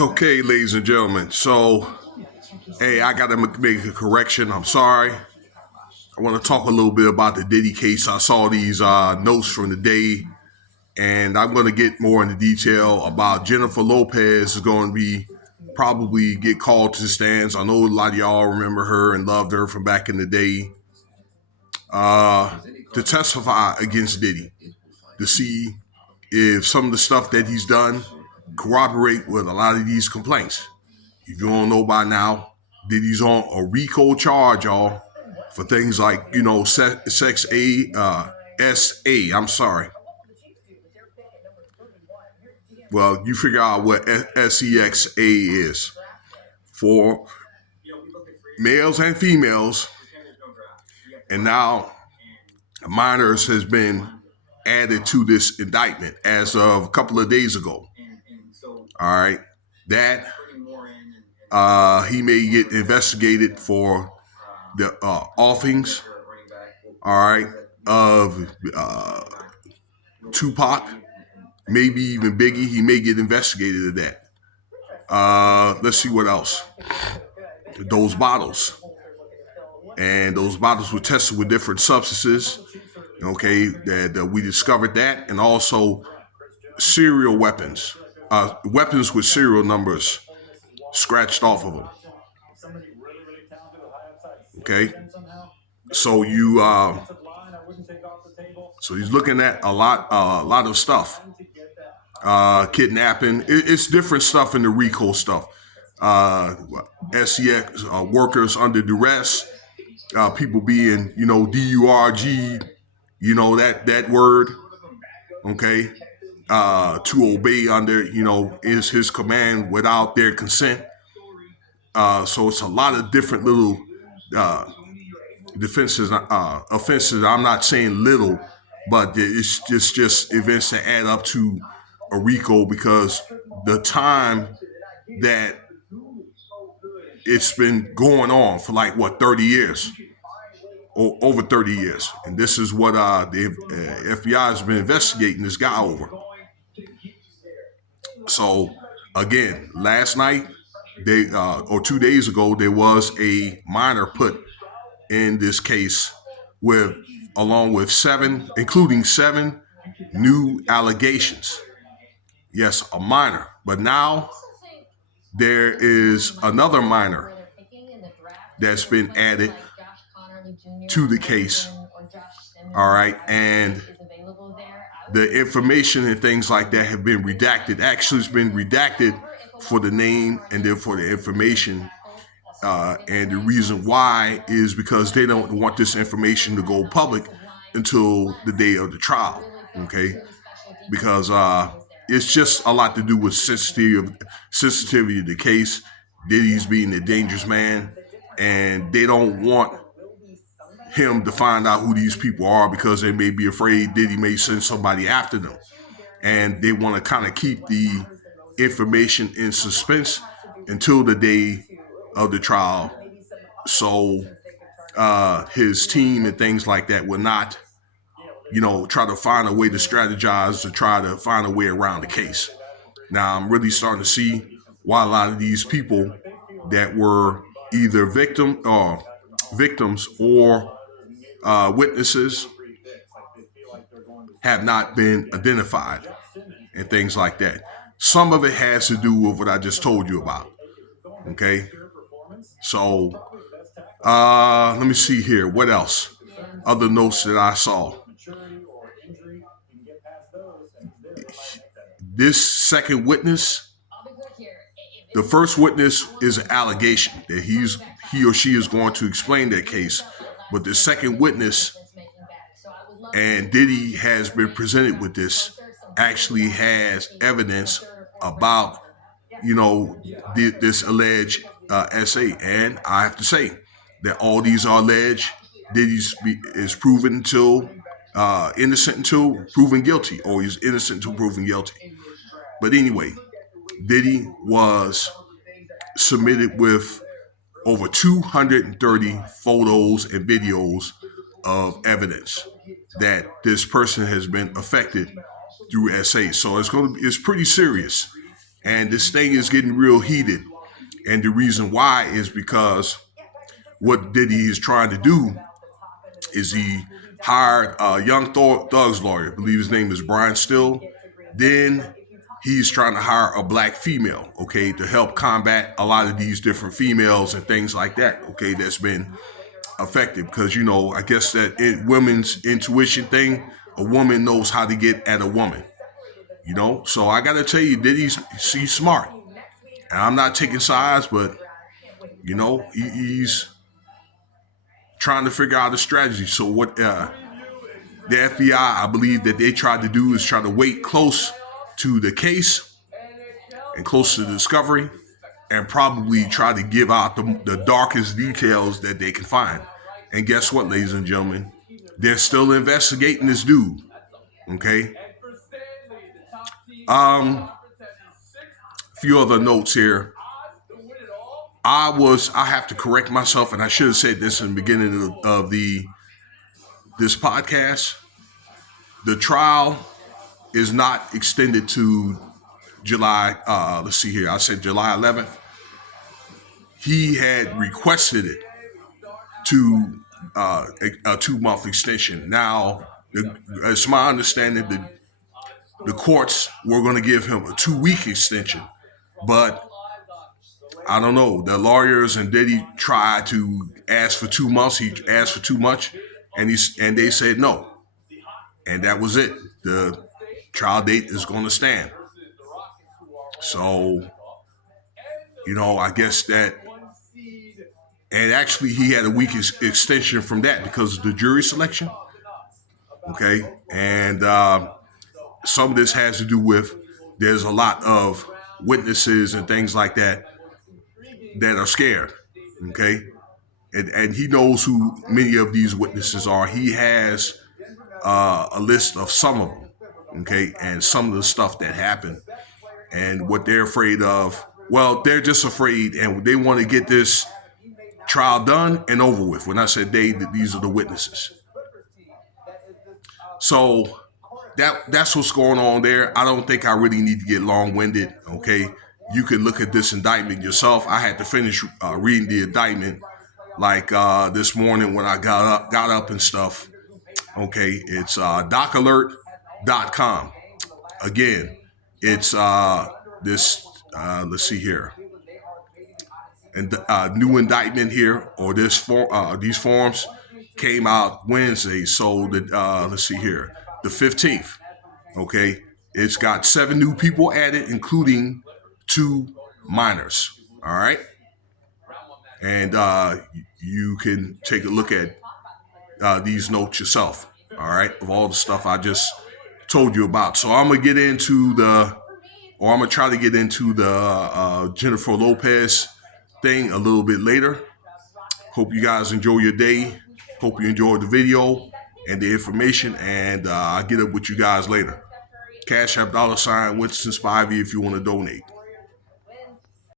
Okay, ladies and gentlemen. So, hey, I got to make a correction. I'm sorry. I want to talk a little bit about the Diddy case. I saw these notes from the day, and I'm going to get more into detail about Jennifer Lopez is going to be probably get called to the stands. I know a lot of y'all remember her and loved her from back in the day to testify against Diddy to see if some of the stuff that he's done corroborate with a lot of these complaints. If you don't know by now, Diddy's on a RICO charge, y'all, for things like, sex SA. I'm sorry. Well, you figure out what SEXA is for males and females. And now minors has been added to this indictment as of a couple of days ago. All right. That he may get investigated for the offings, all right, of Tupac, maybe even Biggie. He may get investigated at that. Let's see what else. Those bottles. And those bottles were tested with different substances, okay, that we discovered that, and also serial weapons, weapons with serial numbers scratched off of them. Okay, so so he's looking at a lot of stuff, kidnapping. It's different stuff in the RICO stuff. SEX workers under duress, people being DURG, that word, okay, to obey under is his command without their consent. So it's a lot of different little offenses. I'm not saying little, but it's just events that add up to a RICO because the time that it's been going on for 30 years or over 30 years. And this is what the FBI has been investigating this guy over. So again, last night, or 2 days ago, there was a minor put in this case along with including seven new allegations. Yes, a minor. But now there is another minor that's been added to the case. All right. And the information and things like that have been redacted. Actually, it's been redacted for the name and then for the information. And the reason why is because they don't want this information to go public until the day of the trial. Okay. Because it's just a lot to do with sensitivity of the case. Diddy's being a dangerous man, and they don't want him to find out who these people are because they may be afraid Diddy may send somebody after them. And they want to kind of keep the information in suspense until the day of the trial. So his team and things like that will not, try to find a way to strategize to try to find a way around the case. Now, I'm really starting to see why a lot of these people that were either victims or witnesses have not been identified and things like that. Some of it has to do with what I just told you about. Okay. So let me see here. What else? Other notes that I saw. This second witness, the first witness is an allegation that he or she is going to explain their case. But the second witness, and Diddy has been presented with this, actually has evidence about, this alleged SA. And I have to say that all these are alleged. Diddy's is proven until innocent until proven guilty, or he's innocent until proven guilty. But anyway, Diddy was submitted with over 230 photos and videos of evidence that this person has been affected through SA. So it's pretty serious. And this thing is getting real heated. And the reason why is because what Diddy is trying to do is he hired a young thug's lawyer. I believe his name is Brian Still. Then he's trying to hire a black female, okay, to help combat a lot of these different females and things like that, okay, that's been affected. Because, you know, I guess that women's intuition thing, a woman knows how to get at a woman, you know. So I got to tell you, Diddy's he's smart. And I'm not taking sides, but, you know, he's trying to figure out a strategy. So what the FBI, I believe that they tried to do is try to wait close to the case and close to the discovery and probably try to give out the darkest details that they can find. And guess what, ladies and gentlemen? They're still investigating this dude. Okay. A few other notes here. I have to correct myself, and I should have said this in the beginning of this podcast. The trial is not extended to July. Let's see here. I said July 11th. He had requested it to a 2-month extension. Now, it's my understanding that the courts were going to give him a 2-week extension, but I don't know. The lawyers and Diddy tried to ask for 2 months. He asked for too much, and they said no, and that was it. The trial date is going to stand. So, you know, I guess that, and actually he had a week extension from that because of the jury selection. Okay, and some of this has to do with there's a lot of witnesses and things like that that are scared. Okay, and he knows who many of these witnesses are. He has a list of some of them. Okay, and some of the stuff that happened and what they're afraid of. Well, they're just afraid, and they want to get this trial done and over with. When I said they, these are the witnesses. So that's what's going on there. I don't think I really need to get long-winded, okay? You can look at this indictment yourself. I had to finish reading the indictment like this morning when I got up and stuff. Okay, it's docalert.com. Again, it's this, let's see here. And new indictment here, or these forms came out Wednesday. So let's see here, the 15th. Okay, it's got 7 new people added, including 2 minors. All right, and you can take a look at these notes yourself. All right, of all the stuff I just told you about. So I'm gonna try to get into the Jennifer Lopez thing a little bit later. Hope you guys enjoy your day. Hope you enjoyed the video and the information, and I'll get up with you guys later. Cash App $Winston Spivey if you want to donate.